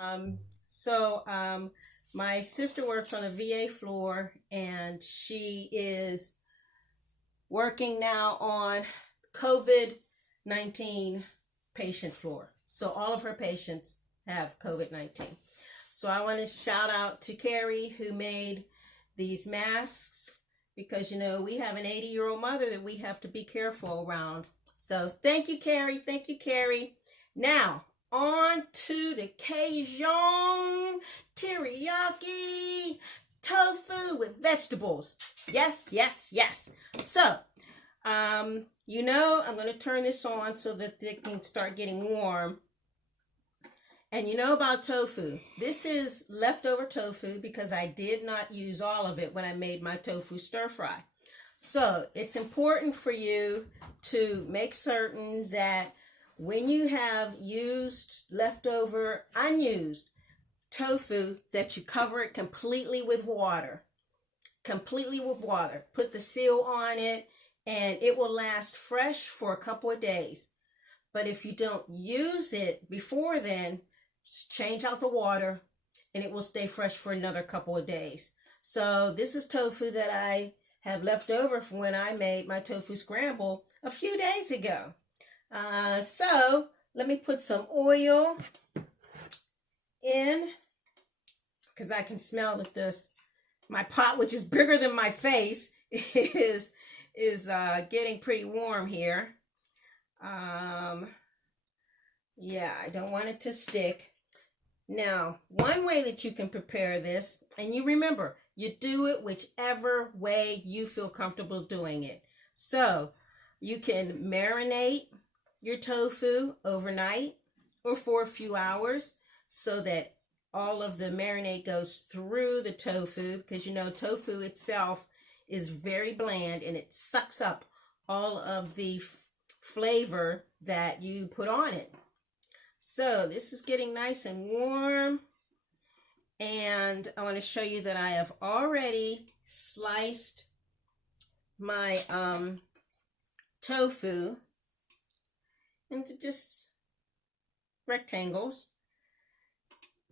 Um, so my sister works on a VA floor, and she is working now on COVID-19 patient floor. So all of her patients have COVID-19. So I want to shout out to Carrie, who made these masks, because we have an 80-year-old mother that we have to be careful around. So thank you, Carrie. Thank you, Carrie. Now, on to the Cajun teriyaki tofu with vegetables. Yes, yes, yes. So, I'm going to turn this on so that it can start getting warm. And you know about tofu. This is leftover tofu because I did not use all of it when I made my tofu stir fry. So it's important for you to make certain that when you have used leftover, unused tofu, that you cover it completely with water. Completely with water. Put the seal on it and it will last fresh for a couple of days. But if you don't use it before then, just change out the water and it will stay fresh for another couple of days. So this is tofu that I have left over from when I made my tofu scramble a few days ago. So let me put some oil in, because I can smell that my pot, which is bigger than my face, is getting pretty warm here. Yeah, I don't want it to stick. Now, one way that you can prepare this, and you remember, you do it whichever way you feel comfortable doing it. So you can marinate your tofu overnight or for a few hours so that all of the marinade goes through the tofu, because tofu itself is very bland and it sucks up all of the flavor that you put on it. So this is getting nice and warm, and I want to show you that I have already sliced my tofu into just rectangles.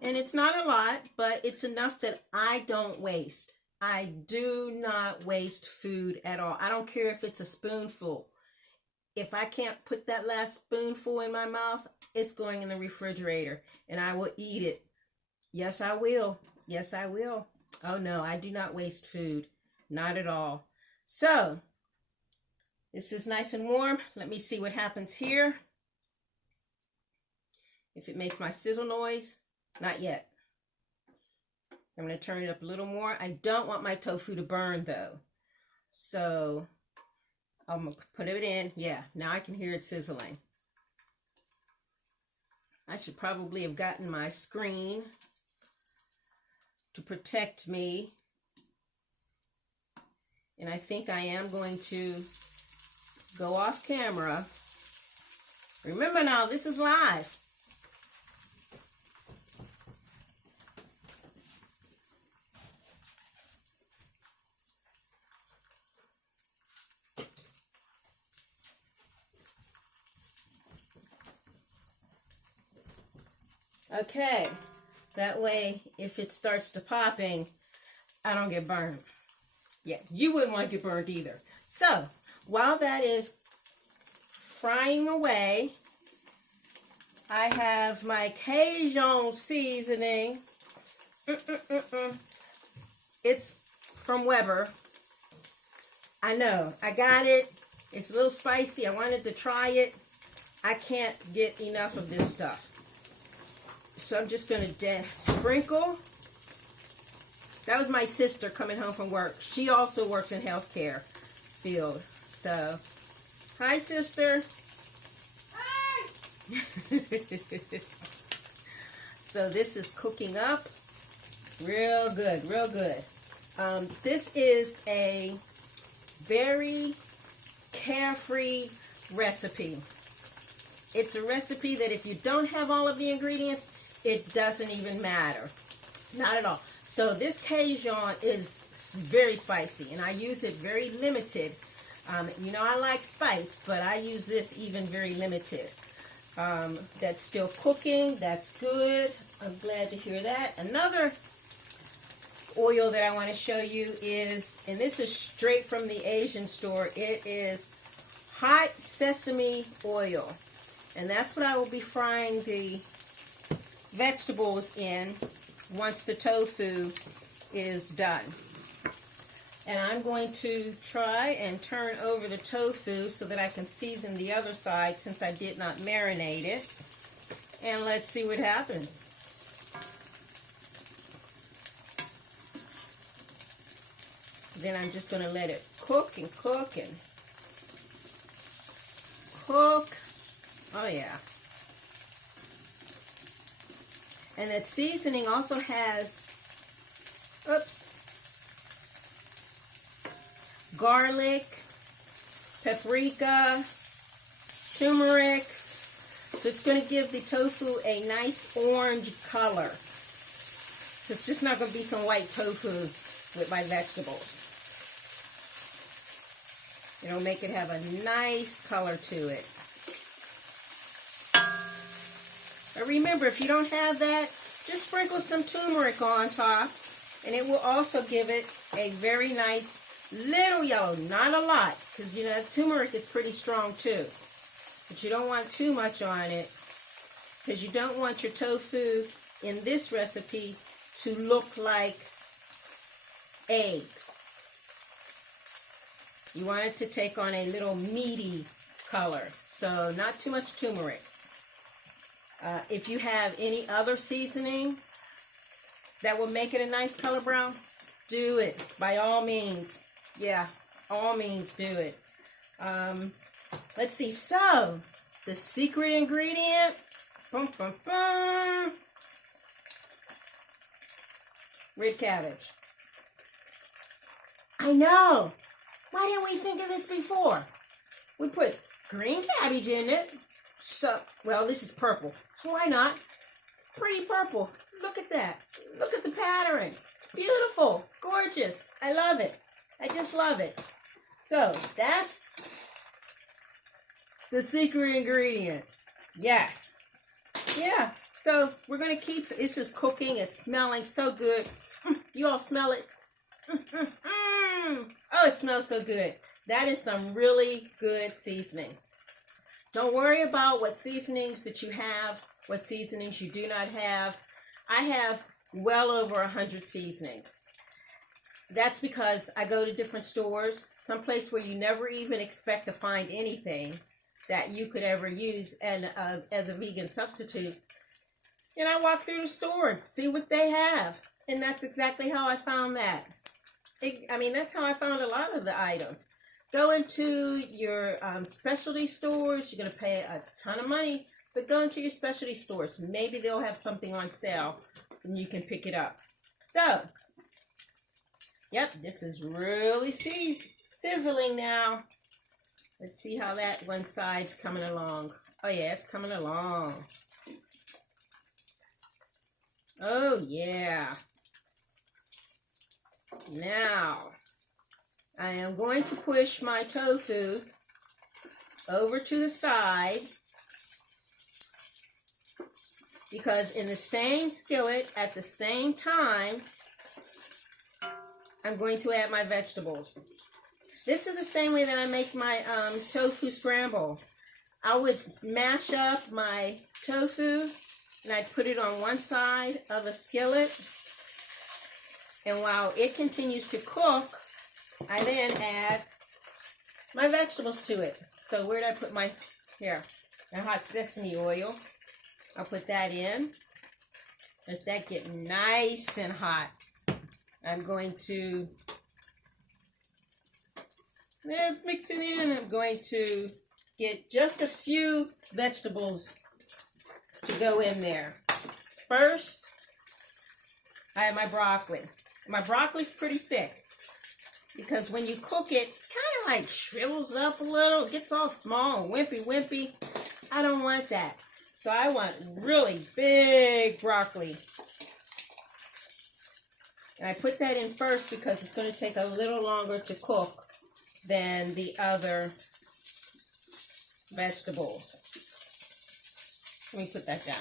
And it's not a lot, but it's enough that I don't waste. I do not waste food at all. I don't care if it's a spoonful. If I can't put that last spoonful in my mouth, it's going in the refrigerator and I will eat it. Yes, I will. Yes, I will. Oh no, I do not waste food. Not at all. So, this is nice and warm. Let me see what happens here. If it makes my sizzle noise. Not yet. I'm going to turn it up a little more. I don't want my tofu to burn though. So I'm going to put it in. Yeah, now I can hear it sizzling. I should probably have gotten my screen to protect me. And I think I am going to go off camera. Remember now, this is live. Okay, that way if it starts to popping, I don't get burned. Yeah, you wouldn't want to get burned either. So, while that is frying away, I have my Cajun seasoning. It's from Weber. I know, I got it. It's a little spicy. I wanted to try it. I can't get enough of this stuff. So I'm just going to sprinkle. That was my sister coming home from work. She also works in healthcare field. So, hi sister. Hi. So this is cooking up real good, real good. This is a very carefree recipe. It's a recipe that if you don't have all of the ingredients, it doesn't even matter. Not at all. So this Cajun is very spicy, and I use it very limited. I like spice, but I use this even very limited. That's still cooking. That's good. I'm glad to hear that. Another oil that I want to show you is, and this is straight from the Asian store, it is hot sesame oil. And that's what I will be frying the vegetables in once the tofu is done. And I'm going to try and turn over the tofu so that I can season the other side since I did not marinate it. And let's see what happens. Then I'm just going to let it cook and cook and cook. Oh yeah. And that seasoning also has, garlic, paprika, turmeric. So it's going to give the tofu a nice orange color. So it's just not going to be some white tofu with my vegetables. It'll make it have a nice color to it. But remember, if you don't have that, just sprinkle some turmeric on top, and it will also give it a very nice little yellow, not a lot, because you know turmeric is pretty strong too. But you don't want too much on it, because you don't want your tofu in this recipe to look like eggs. You want it to take on a little meaty color, so not too much turmeric. If you have any other seasoning that will make it a nice color brown, do it by all means. Yeah, all means do it. Let's see. So, the secret ingredient. Bum, bum, bum. Red cabbage. I know. Why didn't we think of this before? We put green cabbage in it. So, well, this is purple. So why not? Pretty purple. Look at that. Look at the pattern. It's beautiful. Gorgeous. I love it. I just love it. So, that's the secret ingredient. Yes. Yeah. So, we're going to keep, this is cooking. It's smelling so good. You all smell it? Oh, it smells so good. That is some really good seasoning. Don't worry about what seasonings that you have, what seasonings you do not have. I have well over 100 seasonings. That's because I go to different stores, someplace where you never even expect to find anything that you could ever use and as a vegan substitute. And I walk through the store and see what they have. And that's exactly how I found that. That's how I found a lot of the items. Go into your specialty stores. You're going to pay a ton of money, but go into your specialty stores. Maybe they'll have something on sale and you can pick it up. So, yep, this is really sizzling now. Let's see how that one side's coming along. Oh yeah, it's coming along. Oh yeah. Now, I am going to push my tofu over to the side because in the same skillet at the same time, I'm going to add my vegetables. This is the same way that I make my tofu scramble. I would smash up my tofu and I'd put it on one side of a skillet. And while it continues to cook, I then add my vegetables to it. So where did I put my hot sesame oil? I'll put that in. Let that get nice and hot. I'm going to, let's mix it in. I'm going to get just a few vegetables to go in there. First, I have my broccoli. My broccoli's pretty thick because when you cook it, kind of like shrivels up a little, it gets all small and wimpy. I don't want that. So I want really big broccoli. And I put that in first because it's going to take a little longer to cook than the other vegetables. Let me put that down.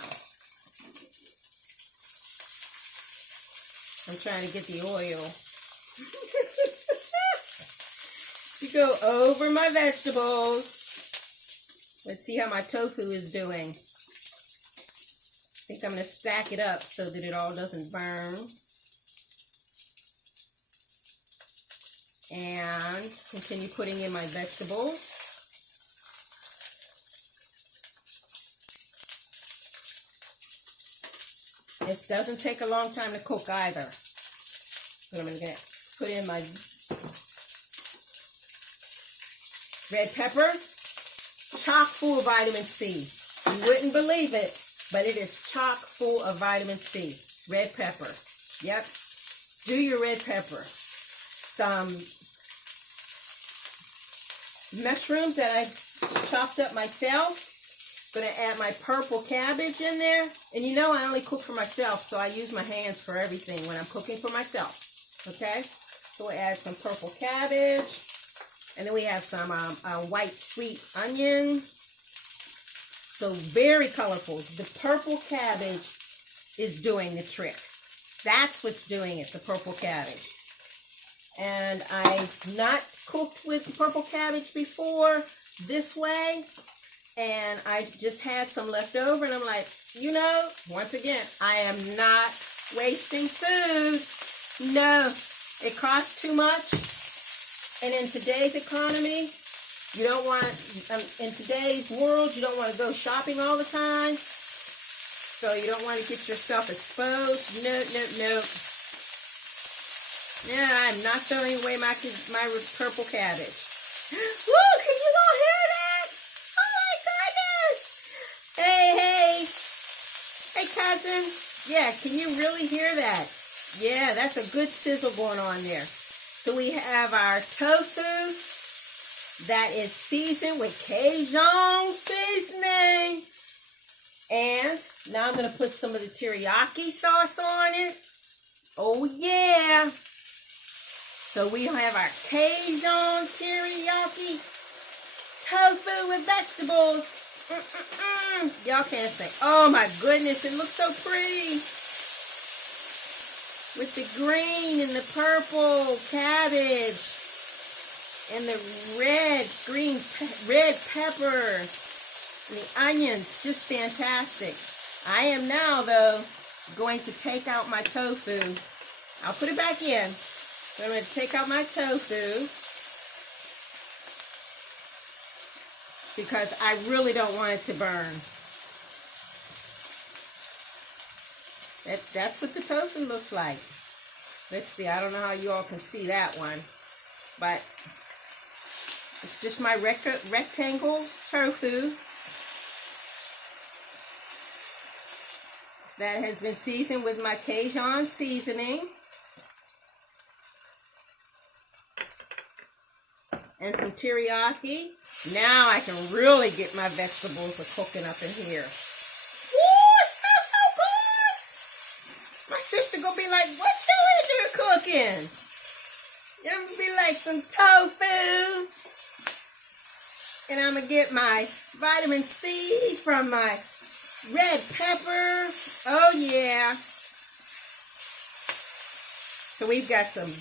I'm trying to get the oil to go over my vegetables. Let's see how my tofu is doing. I think I'm going to stack it up so that it all doesn't burn. And continue putting in my vegetables. It doesn't take a long time to cook either. But I'm going to put in my red pepper, chock full of vitamin C. You wouldn't believe it, but it is chock full of vitamin C. Red pepper. Yep. Do your red pepper. Some mushrooms that I chopped up myself. Gonna add my purple cabbage in there. And you know I only cook for myself, so I use my hands for everything when I'm cooking for myself. Okay? So we'll add some purple cabbage. And then we have some white sweet onion. So very colorful. The purple cabbage is doing the trick. That's what's doing it, the purple cabbage. And I've not cooked with purple cabbage before this way. And I just had some left over, and I'm like, you know, once again, I am not wasting food. No, it costs too much. And in today's economy, you don't want, in today's world, you don't want to go shopping all the time. So you don't want to get yourself exposed. No. Yeah, I'm not throwing away my purple cabbage. Woo, can you all hear that? Hey, cousin. Yeah, can you really hear that? Yeah, that's a good sizzle going on there. So we have our tofu that is seasoned with Cajun seasoning. And now I'm going to put some of the teriyaki sauce on it. Oh, yeah. So we have our Cajun teriyaki tofu with vegetables. Y'all can't say, oh my goodness, it looks so pretty. With the green and the purple cabbage and the red pepper and the onions, just fantastic. I am now, though, going to take out my tofu. I'll put it back in. So I'm going to take out my tofu, because I really don't want it to burn. That's what the tofu looks like. Let's see, I don't know how you all can see that one, but it's just my rectangle tofu that has been seasoned with my Cajun seasoning. And some teriyaki. Now I can really get my vegetables cooking up in here. Ooh, it smells so good! My sister gonna be like, what you in there cooking? You're gonna be like some tofu. And I'm gonna get my vitamin C from my red pepper. Oh yeah. So we've got some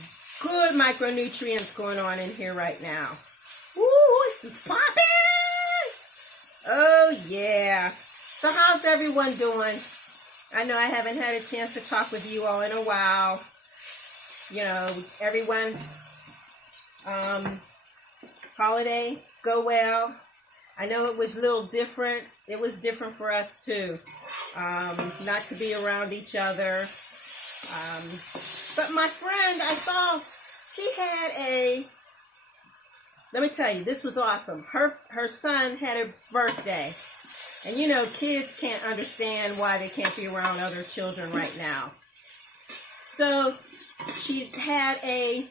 good micronutrients going on in here right now. Ooh, this is popping! Oh, yeah. So how's everyone doing? I know I haven't had a chance to talk with you all in a while. You know, everyone's holiday go well. I know it was a little different. It was different for us, too. Not to be around each other. But my friend, I saw, she had let me tell you, this was awesome. Her son had a birthday. And you know, kids can't understand why they can't be around other children right now. So she had a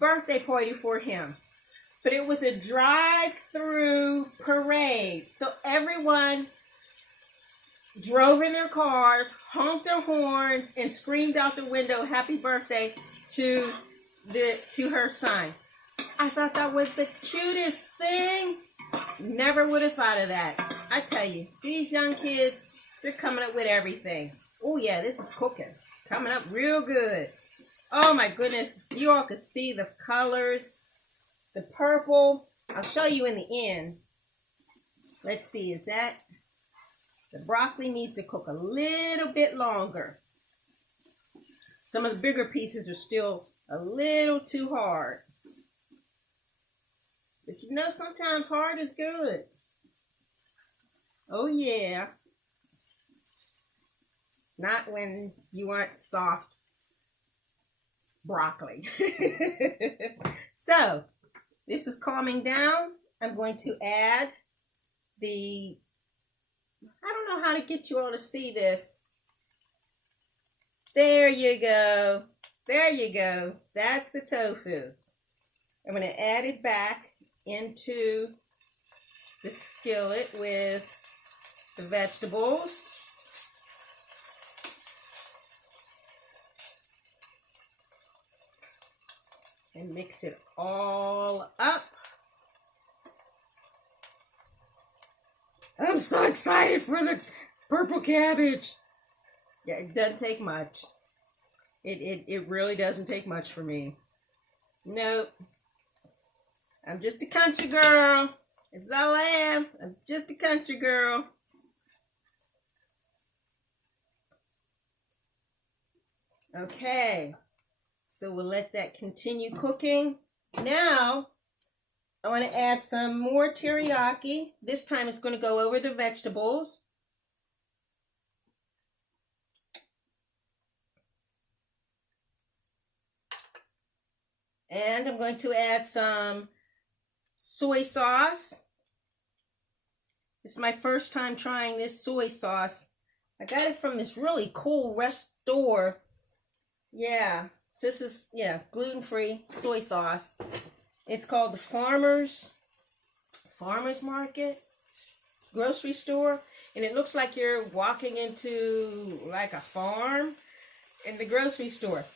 birthday party for him. But it was a drive-through parade. So everyone drove in their cars, honked their horns, and screamed out the window, happy birthday to her son. I thought that was the cutest thing. Never would have thought of that. I tell you, these young kids, they're coming up with everything. Oh yeah, this is cooking. Coming up real good. Oh my goodness. You all could see the colors. The purple. I'll show you in the end. Let's see. Is that... The broccoli needs to cook a little bit longer. Some of the bigger pieces are still a little too hard. But you know, sometimes hard is good. Oh yeah. Not when you want soft broccoli. So, this is calming down. I'm going to add the... I don't know how to get you all to see this. There you go. There you go. That's the tofu. I'm going to add it back into the skillet with the vegetables. And mix it all up. I'm so excited for the purple cabbage. Yeah, it doesn't take much. It really doesn't take much for me. Nope. I'm just a country girl. That's all I am. I'm just a country girl. Okay. So we'll let that continue cooking. Now, I want to add some more teriyaki. This time it's going to go over the vegetables. And I'm going to add some soy sauce. This is my first time trying this soy sauce. I got it from this really cool store. Yeah, so this is, gluten-free soy sauce. It's called the Farmer's Market grocery store. And it looks like you're walking into like a farm in the grocery store.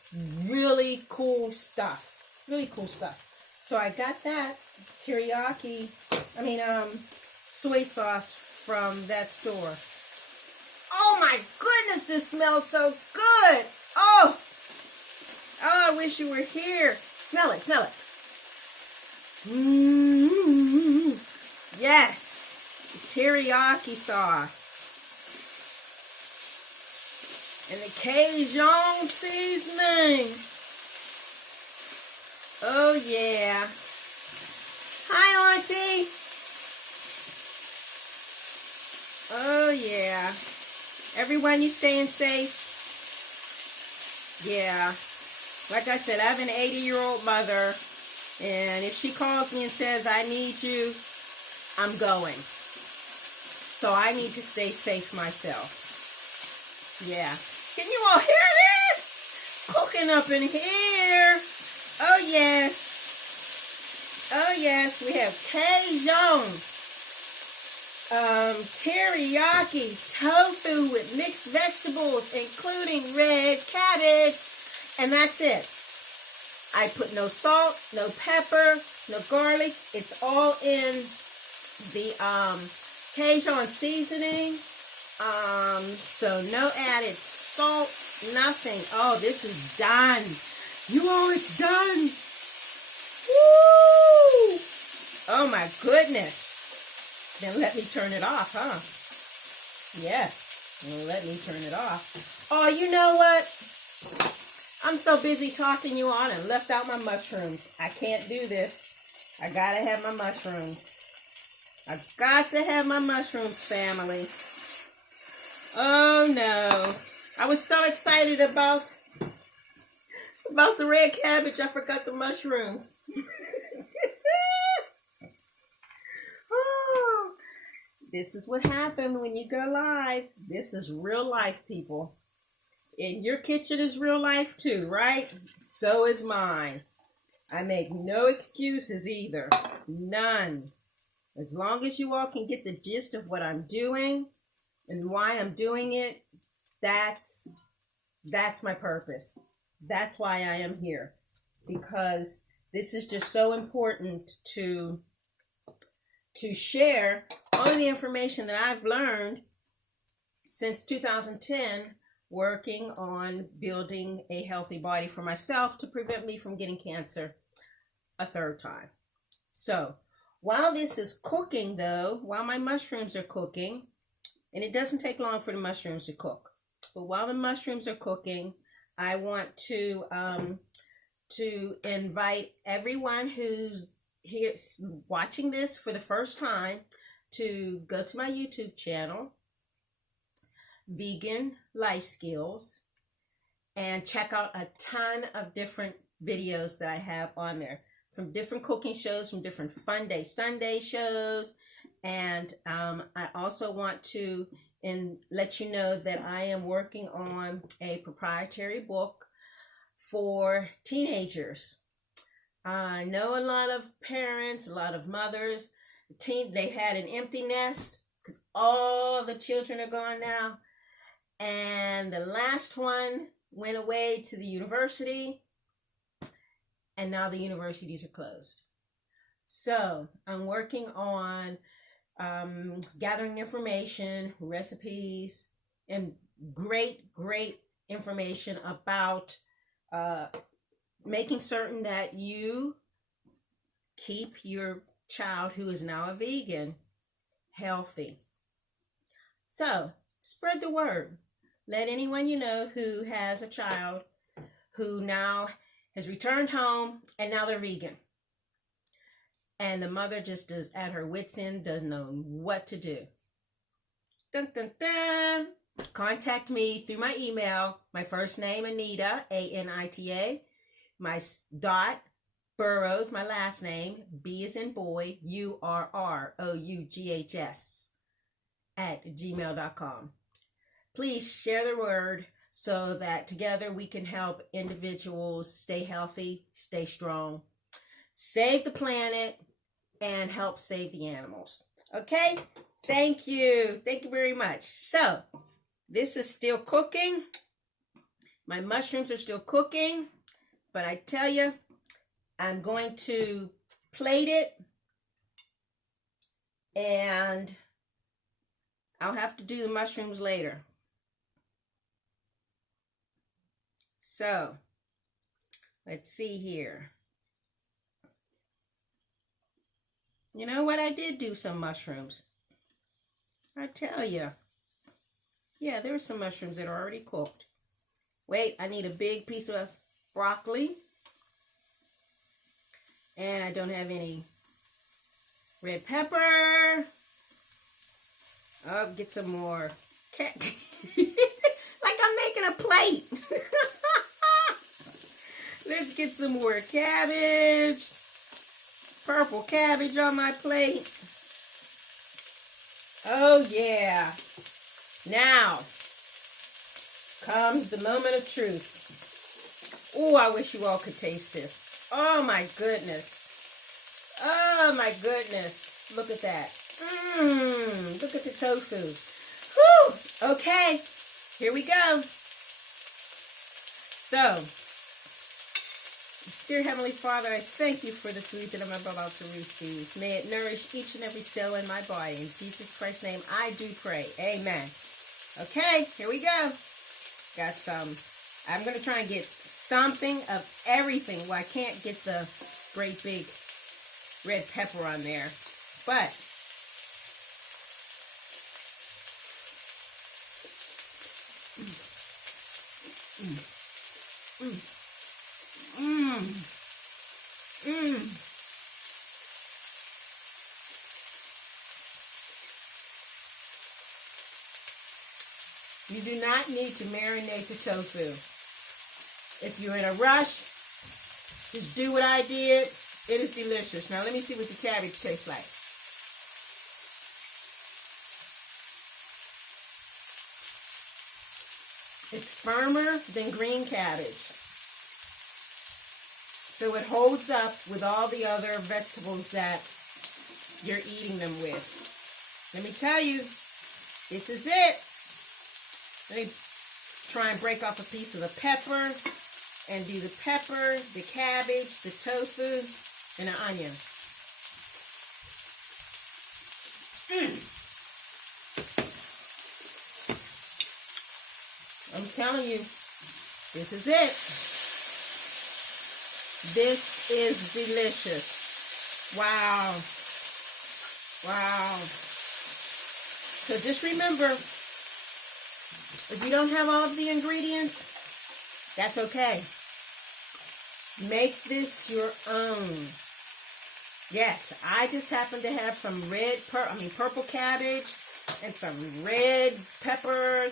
Really cool stuff. Really cool stuff. So I got that soy sauce from that store. Oh my goodness, this smells so good. Oh, I wish you were here. Smell it, smell it. Yes, the teriyaki sauce. And the Cajun seasoning. Oh yeah. Hi, Auntie. Oh yeah. Everyone, you staying safe? Yeah. Like I said, I have an 80-year-old mother, and if she calls me and says, I need you, I'm going. So I need to stay safe myself. Yeah. Can you all hear this? Cooking up in here. Oh, yes. Oh, yes. We have Cajun. Teriyaki tofu with mixed vegetables, including red cabbage. And that's it. I put no salt, no pepper, no garlic. It's all in the Cajun seasoning. So no added salt, nothing. Oh, this is done. You all, it's done. Woo! Oh my goodness. Then let me turn it off, huh? Yes. Let me turn it off. Oh, you know what? I'm so busy talking you on and left out my mushrooms. I can't do this. I gotta have my mushrooms. I got to have my mushrooms, family. Oh no. I was so excited about the red cabbage, I forgot the mushrooms. Oh, this is what happened when you go live. This is real life, people. And your kitchen is real life too, right? So is mine. I make no excuses either. None. As long as you all can get the gist of what I'm doing and why I'm doing it, that's my purpose. That's why I am here. Because this is just so important to share all the information that I've learned since 2010 working on building a healthy body for myself to prevent me from getting cancer a third time. So while this is cooking though, while my mushrooms are cooking, and it doesn't take long for the mushrooms to cook, but while the mushrooms are cooking, I want to invite everyone who's here watching this for the first time to go to my YouTube channel, Vegan Life Skills, and check out a ton of different videos that I have on there, from different cooking shows, from different Fun Day Sunday shows. And I also want to let you know that I am working on a proprietary book for teenagers. I know a lot of parents, a lot of mothers, they had an empty nest because all the children are gone now. And the last one went away to the university, and now the universities are closed. So I'm working on gathering information, recipes, and great information about making certain that you keep your child who is now a vegan healthy. So spread the word. Let anyone you know who has a child who now has returned home and now they're vegan. And the mother just is at her wit's end, doesn't know what to do. Dun, dun, dun. Contact me through my email. My first name, Anita, Anita. My dot, Burroughs, my last name, B as in boy, URROUGHS, @gmail.com. Please share the word so that together we can help individuals stay healthy, stay strong, save the planet, and help save the animals. Okay? Thank you. Thank you very much. So, this is still cooking. My mushrooms are still cooking. But I tell you, I'm going to plate it. And I'll have to do the mushrooms later. So, let's see here. You know what? I did do some mushrooms. I tell you. Yeah, there were some mushrooms that are already cooked. Wait, I need a big piece of broccoli. And I don't have any red pepper. Oh, get some more. Like I'm making a plate. Let's get some more cabbage. Purple cabbage on my plate. Oh, yeah. Now comes the moment of truth. Oh, I wish you all could taste this. Oh, my goodness. Oh, my goodness. Look at that. Look at the tofu. Whew. Okay. Here we go. So, dear Heavenly Father, I thank you for the food that I'm about to receive. May it nourish each and every cell in my body. In Jesus Christ's name, I do pray. Amen. Okay, here we go. Got some. I'm going to try and get something of everything. Well, I can't get the great big red pepper on there. But you do not need to marinate the tofu. If you're in a rush, just do what I did. It is delicious. Now let me see what the cabbage tastes like. It's firmer than green cabbage. So it holds up with all the other vegetables that you're eating them with. Let me tell you, this is it. Let me try and break off a piece of the pepper and do the pepper, the cabbage, the tofu, and the onion. I'm telling you, this is it. This is delicious. Wow. Wow. So just remember, if you don't have all of the ingredients, that's okay. Make this your own. Yes, I just happen to have some purple cabbage and some red pepper.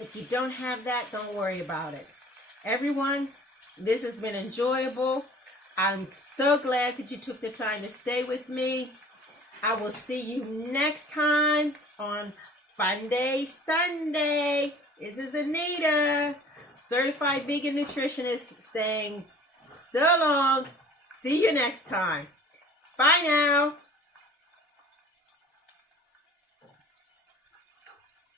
If you don't have that, don't worry about it. Everyone, this has been enjoyable. I'm so glad that you took the time to stay with me. I will see you next time on Fun Day Sunday. This is Anita, certified vegan nutritionist, saying so long. See you next time. Bye now.